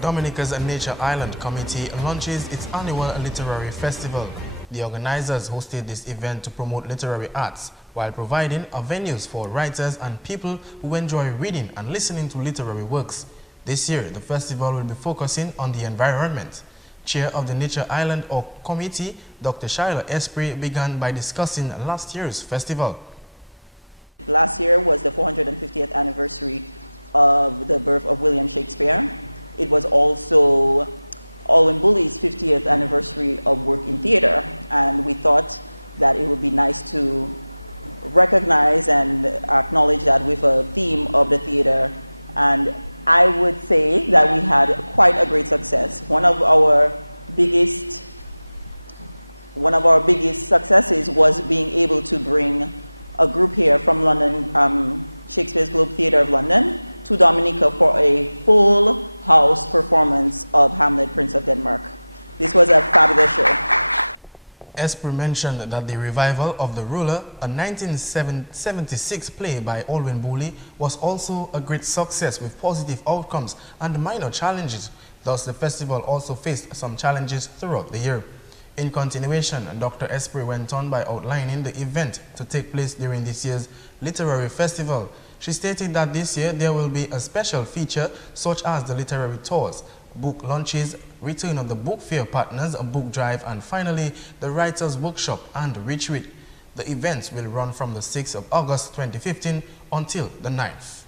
Dominica's Nature Island Committee launches its annual literary festival. The organizers hosted this event to promote literary arts while providing venues for writers and people who enjoy reading and listening to literary works. This year, the festival will be focusing on the environment. Chair of the Nature Island Committee, Dr. Shaila Esprit, began by discussing last year's festival. Last year was the 450th anniversary of the birth of William Shakespeare. It was also Alwyn Bully's 50th anniversary of work in theater, and we thought that it would be nice to recognize and acknowledge that with a theme of the theater. And I would say that we had quite a great success. One of our biggest successes was being able to bring a group here from London, Shakespeare's Globe Theatre of London, to Dominica for a full house performance of Hamlet, Prince of Denmark. This was a fabulous show. Esprit mentioned that the revival of The Ruler, a 1976 play by Alwyn Bully, was also a great success with positive outcomes and minor challenges. Thus, the festival also faced some challenges throughout the year. In continuation, Dr. Esprit went on by outlining the event to take place during this year's literary festival. She stated that this year there will be a special feature such as the literary tours, book launches, return of the book fair partners, a book drive, and finally the writers workshop and retreat. The events will run from the 6th of August 2015 until the 9th.